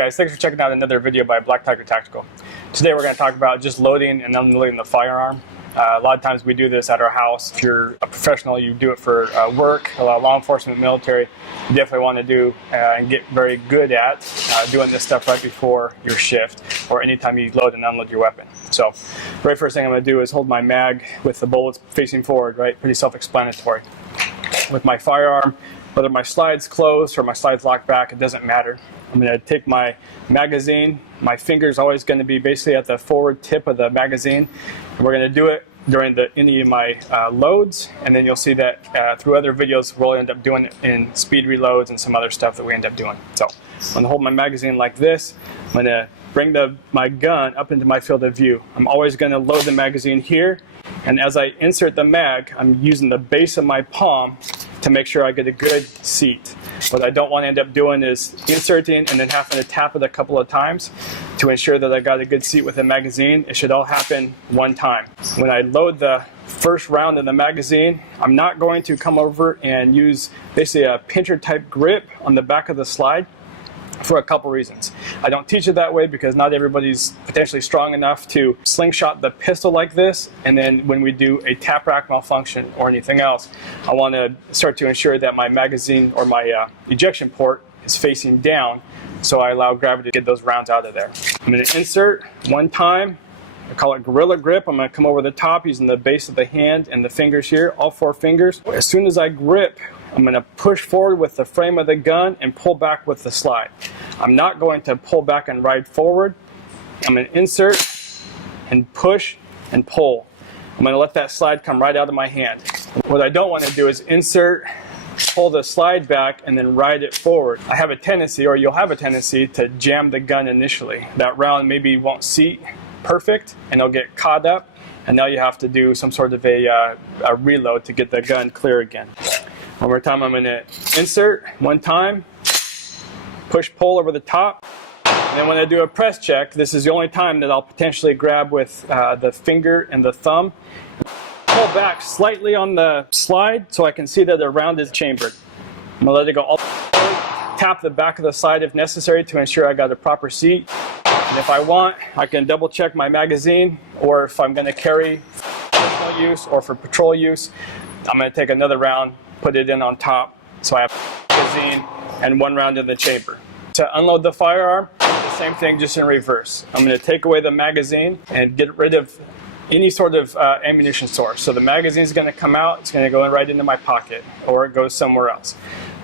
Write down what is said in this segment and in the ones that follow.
guys, thanks for checking out another video by Black Tiger Tactical. Today we're going to talk about just loading and unloading the firearm. A lot of times we do this at our house. If you're a professional, you do it for work, law enforcement, military. You definitely want to do and get very good at doing this stuff right before your shift or anytime you load and unload your weapon. So, very first thing I'm going to do is hold my mag with the bullets facing forward, right? Pretty self-explanatory. With my firearm, whether my slide's closed or my slide's locked back, it doesn't matter. I'm going to take my magazine. My finger's always going to be basically at the forward tip of the magazine. And we're going to do it during any of my loads. And then you'll see that through other videos, we'll end up doing it in speed reloads and some other stuff that we end up doing. So I'm going to hold my magazine like this. I'm going to bring my gun up into my field of view. I'm always going to load the magazine here. And as I insert the mag, I'm using the base of my palm to make sure I get a good seat. What I don't want to end up doing is inserting and then having to tap it a couple of times to ensure that I got a good seat with the magazine. It should all happen one time. When I load the first round in the magazine, I'm not going to come over and use basically a pincher type grip on the back of the slide for a couple reasons. I don't teach it that way because not everybody's potentially strong enough to slingshot the pistol like this, and then when we do a tap rack malfunction or anything else, I want to start to ensure that my magazine or my ejection port is facing down, so I allow gravity to get those rounds out of there. I'm going to insert one time. I call it gorilla grip. I'm going to come over the top using the base of the hand and the fingers here, all four fingers. As soon as I grip, I'm going to push forward with the frame of the gun and pull back with the slide. I'm not going to pull back and ride forward. I'm going to insert and push and pull. I'm going to let that slide come right out of my hand. What I don't want to do is insert, pull the slide back, and then ride it forward. I have a tendency, or you'll have a tendency, to jam the gun initially. That round maybe won't seat perfect and it'll get caught up, and now you have to do some sort of a reload to get the gun clear again. One more time, I'm going to insert one time, push pull over the top, and then when I do a press check, this is the only time that I'll potentially grab with the finger and the thumb. Pull back slightly on the slide so I can see that the round is chambered. I'm going to let it go all the way, tap the back of the slide if necessary to ensure I got a proper seat. And if I want, I can double check my magazine, or if I'm going to carry for personal use or for patrol use, I'm going to take another round, put it in on top, so I have a magazine and one round in the chamber. To unload the firearm, the same thing, just in reverse. I'm going to take away the magazine and get rid of any sort of ammunition source. So the magazine is going to come out, it's going to go right into my pocket, or it goes somewhere else.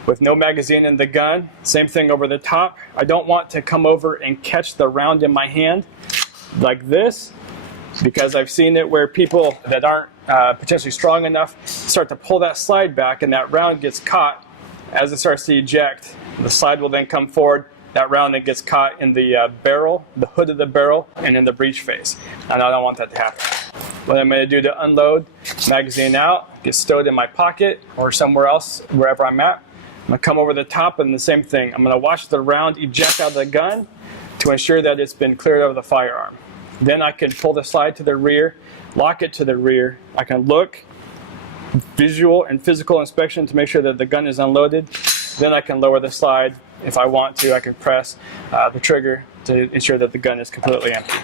With no magazine in the gun, same thing over the top. I don't want to come over and catch the round in my hand like this, because I've seen it where people that aren't potentially strong enough start to pull that slide back, and that round gets caught as it starts to eject. The slide will then come forward. That round then gets caught in the barrel, the hood of the barrel, and in the breech face. And I don't want that to happen. What I'm going to do to unload, magazine out, get stowed in my pocket or somewhere else, wherever I'm at. I'm going to come over the top and the same thing. I'm going to watch the round eject out of the gun to ensure that it's been cleared out of the firearm. Then I can pull the slide to the rear, lock it to the rear. I can look, visual and physical inspection to make sure that the gun is unloaded. Then I can lower the slide. If I want to, I can press the trigger to ensure that the gun is completely empty.